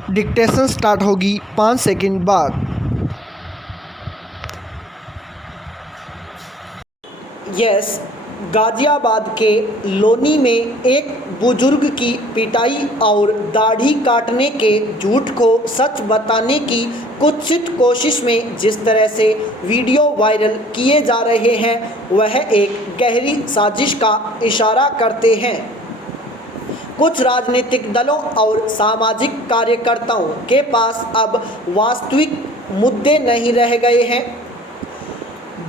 Dictation start होगी 5 second बाद। Yes, Ghaziabad के लोनी में एक बुजुर्ग की पिटाई और दाढ़ी काटने के झूठ को सच बताने की कुत्सित कोशिश में जिस तरह से वीडियो वायरल किए जा रहे हैं वह एक गहरी साजिश का इशारा करते हैं। कुछ राजनीतिक दलों और सामाजिक कार्यकर्ताओं के पास अब वास्तविक मुद्दे नहीं रह गए हैं।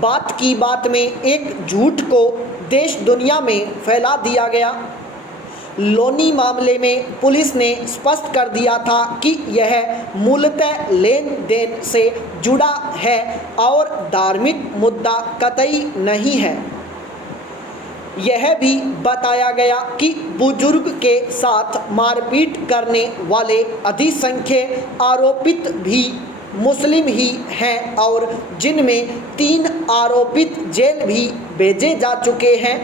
बात की बात में एक झूठ को देश दुनिया में फैला दिया गया। लोनी मामले में पुलिस ने स्पष्ट कर दिया था कि यह मूलतः लेन देन से जुड़ा है और धार्मिक मुद्दा कतई नहीं है। यह भी बताया गया कि बुजुर्ग के साथ मारपीट करने वाले अधिसंख्यक आरोपित भी मुस्लिम ही हैं और जिनमें 3 आरोपित जेल भी भेजे जा चुके हैं।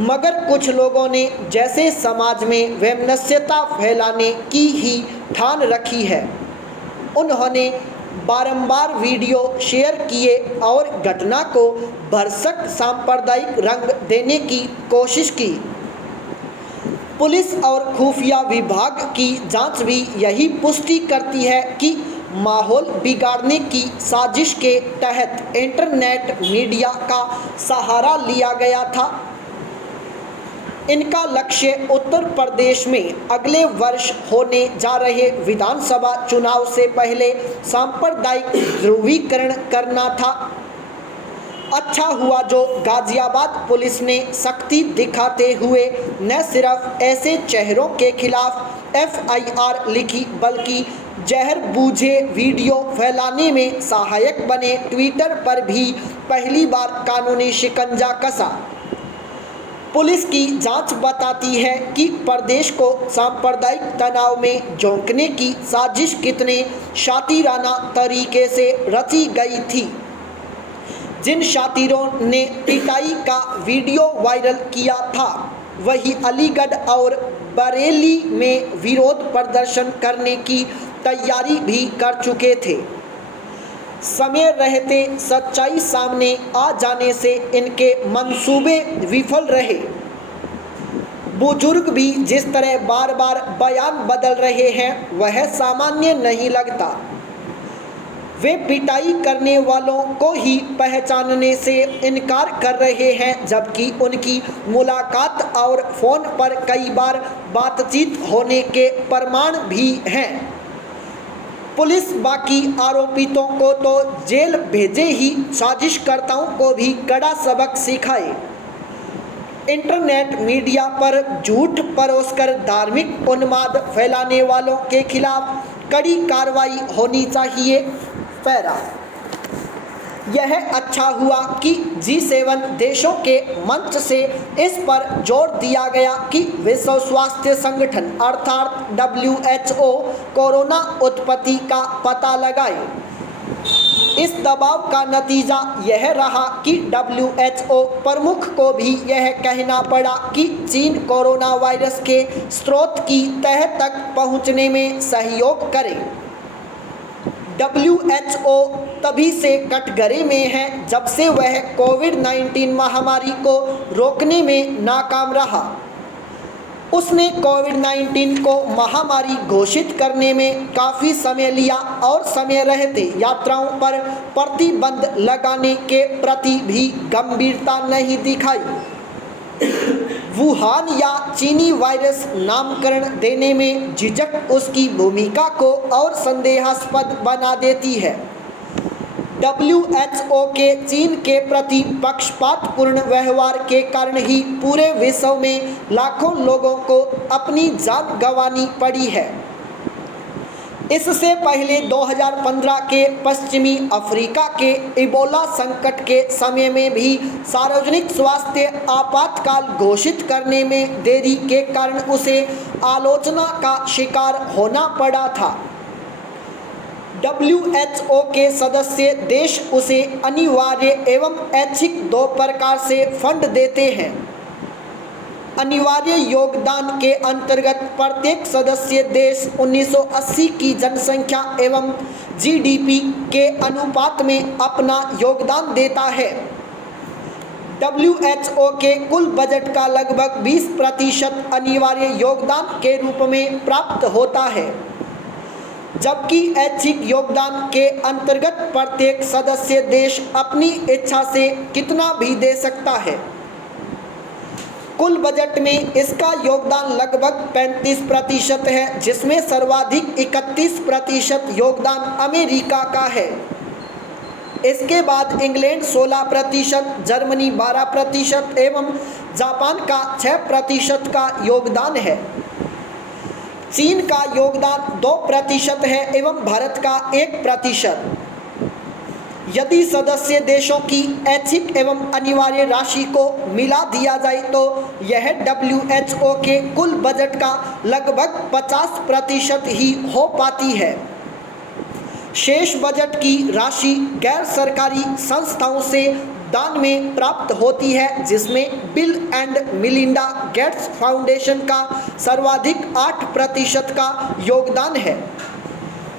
मगर कुछ लोगों ने जैसे समाज में वैमनस्यता फैलाने की ही ठान रखी है, उन्होंने बारंबार वीडियो शेयर किए और घटना को भरसक सांप्रदायिक रंग देने की कोशिश की। पुलिस और खुफिया विभाग की जांच भी यही पुष्टि करती है कि माहौल बिगाड़ने की साजिश के तहत इंटरनेट मीडिया का सहारा लिया गया था। इनका लक्ष्य उत्तर प्रदेश में अगले वर्ष होने जा रहे विधानसभा चुनाव से पहले सांप्रदायिक ध्रुवीकरण करना था। अच्छा हुआ जो गाजियाबाद पुलिस ने सख्ती दिखाते हुए न सिर्फ ऐसे चेहरों के खिलाफ FIR लिखी बल्कि जहर बूझे वीडियो फैलाने में सहायक बने ट्विटर पर भी पहली बार कानूनी शिकंजा कसा। पुलिस की जांच बताती है कि प्रदेश को सांप्रदायिक तनाव में झोंकने की साजिश कितने शातिराना तरीके से रची गई थी। जिन शातिरों ने पिटाई का वीडियो वायरल किया था वही अलीगढ़ और बरेली में विरोध प्रदर्शन करने की तैयारी भी कर चुके थे। समय रहते सच्चाई सामने आ जाने से इनके मंसूबे विफल रहे। बुजुर्ग भी जिस तरह बार बार बयान बदल रहे हैं वह सामान्य नहीं लगता। वे पिटाई करने वालों को ही पहचानने से इनकार कर रहे हैं, जबकि उनकी मुलाकात और फ़ोन पर कई बार बातचीत होने के प्रमाण भी हैं। पुलिस बाकी आरोपितों को तो जेल भेजे ही साजिशकर्ताओं को भी कड़ा सबक सिखाए। इंटरनेट मीडिया पर झूठ परोसकर धार्मिक उन्माद फैलाने वालों के खिलाफ कड़ी कार्रवाई होनी चाहिए। पैरा यह अच्छा हुआ कि G7 देशों के मंच से इस पर जोर दिया गया कि विश्व स्वास्थ्य संगठन अर्थात WHO कोरोना उत्पत्ति का पता लगाए। इस दबाव का नतीजा यह रहा कि WHO प्रमुख को भी यह कहना पड़ा कि चीन कोरोना वायरस के स्रोत की तह तक पहुंचने में सहयोग करे। WHO तभी से कटघरे में है जब से वह कोविड-19 महामारी को रोकने में नाकाम रहा। उसने कोविड-19 को महामारी घोषित करने में काफ़ी समय लिया और समय रहते यात्राओं पर प्रतिबंध लगाने के प्रति भी गंभीरता नहीं दिखाई। वुहान या चीनी वायरस नामकरण देने में झिझक उसकी भूमिका को और संदेहास्पद बना देती है। WHO के चीन के प्रति पक्षपातपूर्ण व्यवहार के कारण ही पूरे विश्व में लाखों लोगों को अपनी जान गंवानी पड़ी है। इससे पहले 2015 के पश्चिमी अफ्रीका के इबोला संकट के समय में भी सार्वजनिक स्वास्थ्य आपातकाल घोषित करने में देरी के कारण उसे आलोचना का शिकार होना पड़ा था। WHO के सदस्य देश उसे अनिवार्य एवं ऐच्छिक 2 प्रकार से फंड देते हैं। अनिवार्य योगदान के अंतर्गत प्रत्येक सदस्य देश 1980 की जनसंख्या एवं जीडीपी के अनुपात में अपना योगदान देता है। WHO के कुल बजट का लगभग 20% अनिवार्य योगदान के रूप में प्राप्त होता है, जबकि ऐच्छिक योगदान के अंतर्गत प्रत्येक सदस्य देश अपनी इच्छा से कितना भी दे सकता है। कुल बजट में इसका योगदान लगभग 35% है, जिसमें सर्वाधिक 31% योगदान अमेरिका का है। इसके बाद इंग्लैंड 16%, जर्मनी 12% एवं जापान का 6% का योगदान है। चीन का योगदान 2% है एवं भारत का 1%। यदि सदस्य देशों की ऐच्छिक एवं अनिवार्य राशि को मिला दिया जाए तो यह WHO के कुल बजट का लगभग 50% ही हो पाती है। शेष बजट की राशि गैर सरकारी संस्थाओं से दान में प्राप्त होती है, जिसमें bill and Melinda Gates foundation का सर्वाधिक 8% का योगदान है।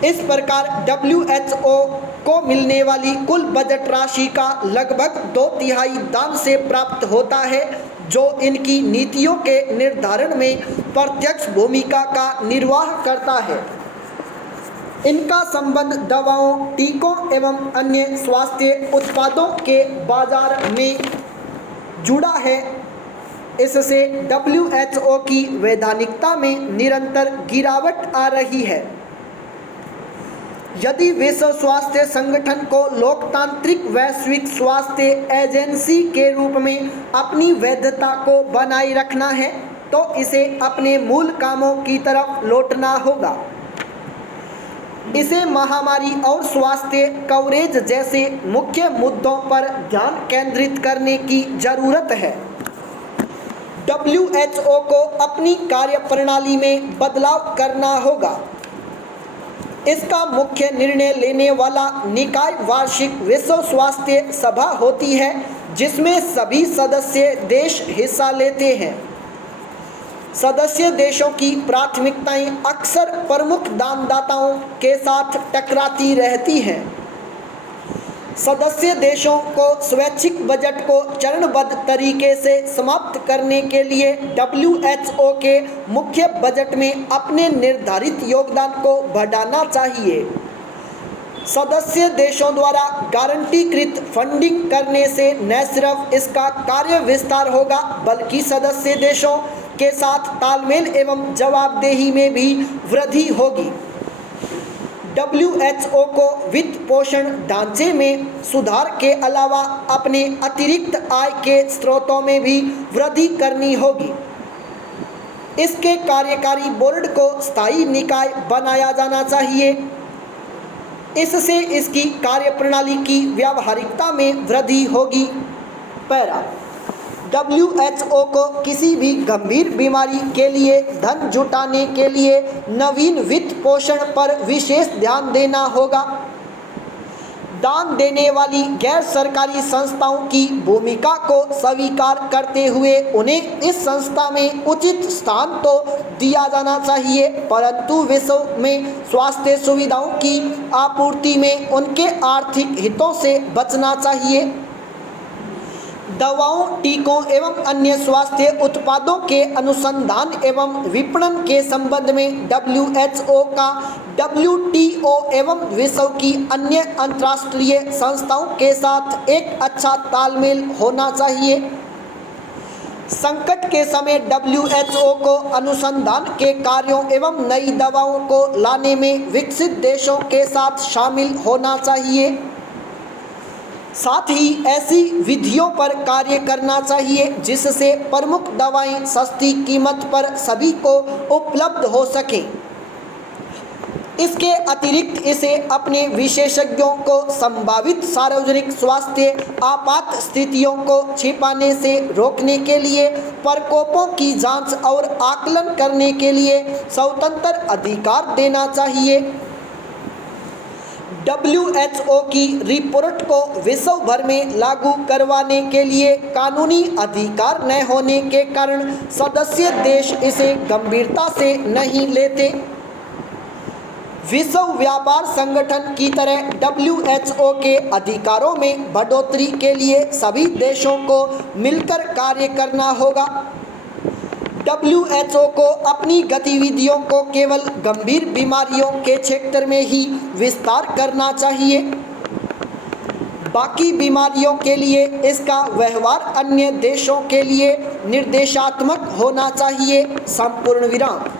इस प्रकार WHO को मिलने वाली कुल बजट राशि का लगभग 2/3 दान से प्राप्त होता है, जो इनकी नीतियों के निर्धारण में प्रत्यक्ष भूमिका का निर्वाह करता है। इनका संबंध दवाओं, टीकों एवं अन्य स्वास्थ्य उत्पादों के बाजार में जुड़ा है। इससे WHO की वैधानिकता में निरंतर गिरावट आ रही है। यदि विश्व स्वास्थ्य संगठन को लोकतांत्रिक वैश्विक स्वास्थ्य एजेंसी के रूप में अपनी वैधता को बनाए रखना है, तो इसे अपने मूल कामों की तरफ लौटना होगा। इसे महामारी और स्वास्थ्य कवरेज जैसे मुख्य मुद्दों पर ध्यान केंद्रित करने की जरूरत है। WHO को अपनी कार्यप्रणाली में बदलाव करना होगा। इसका मुख्य निर्णय लेने वाला निकाय वार्षिक विश्व स्वास्थ्य सभा होती है, जिसमें सभी सदस्य देश हिस्सा लेते हैं। सदस्य देशों की प्राथमिकताएं अक्सर प्रमुख दानदाताओं के साथ टकराती रहती हैं। सदस्य देशों को स्वैच्छिक बजट को चरणबद्ध तरीके से समाप्त करने के लिए WHO के मुख्य बजट में अपने निर्धारित योगदान को बढ़ाना चाहिए। सदस्य देशों द्वारा गारंटीकृत फंडिंग करने से न सिर्फ इसका कार्य विस्तार होगा, बल्कि सदस्य देशों के साथ तालमेल एवं जवाबदेही में भी वृद्धि होगी। WHO को वित्त पोषण ढांचे में सुधार के अलावा अपने अतिरिक्त आय के स्रोतों में भी वृद्धि करनी होगी। इसके कार्यकारी बोर्ड को स्थायी निकाय बनाया जाना चाहिए। इससे इसकी कार्यप्रणाली की व्यावहारिकता में वृद्धि होगी। पैरा WHO को किसी भी गंभीर बीमारी के लिए धन जुटाने के लिए नवीन वित्त पोषण पर विशेष ध्यान देना होगा। दान देने वाली गैर सरकारी संस्थाओं की भूमिका को स्वीकार करते हुए उन्हें इस संस्था में उचित स्थान तो दिया जाना चाहिए, परंतु विश्व में स्वास्थ्य सुविधाओं की आपूर्ति में उनके आर्थिक हितों से बचना चाहिए। दवाओं, टीकों एवं अन्य स्वास्थ्य उत्पादों के अनुसंधान एवं विपणन के संबंध में WHO का WTO एवं विश्व की अन्य अंतर्राष्ट्रीय संस्थाओं के साथ एक अच्छा तालमेल होना चाहिए। संकट के समय WHO को अनुसंधान के कार्यों एवं नई दवाओं को लाने में विकसित देशों के साथ शामिल होना चाहिए। साथ ही ऐसी विधियों पर कार्य करना चाहिए जिससे प्रमुख दवाएं सस्ती कीमत पर सभी को उपलब्ध हो सकें। इसके अतिरिक्त इसे अपने विशेषज्ञों को संभावित सार्वजनिक स्वास्थ्य आपात स्थितियों को छिपाने से रोकने के लिए प्रकोपों की जांच और आकलन करने के लिए स्वतंत्र अधिकार देना चाहिए। WHO की रिपोर्ट को विश्व भर में लागू करवाने के लिए कानूनी अधिकार न होने के कारण सदस्य देश इसे गंभीरता से नहीं लेते। विश्व व्यापार संगठन की तरह WHO के अधिकारों में बढ़ोतरी के लिए सभी देशों को मिलकर कार्य करना होगा। WHO को अपनी गतिविधियों को केवल गंभीर बीमारियों के क्षेत्र में ही विस्तार करना चाहिए। बाकी बीमारियों के लिए इसका व्यवहार अन्य देशों के लिए निर्देशात्मक होना चाहिए। संपूर्ण विराम।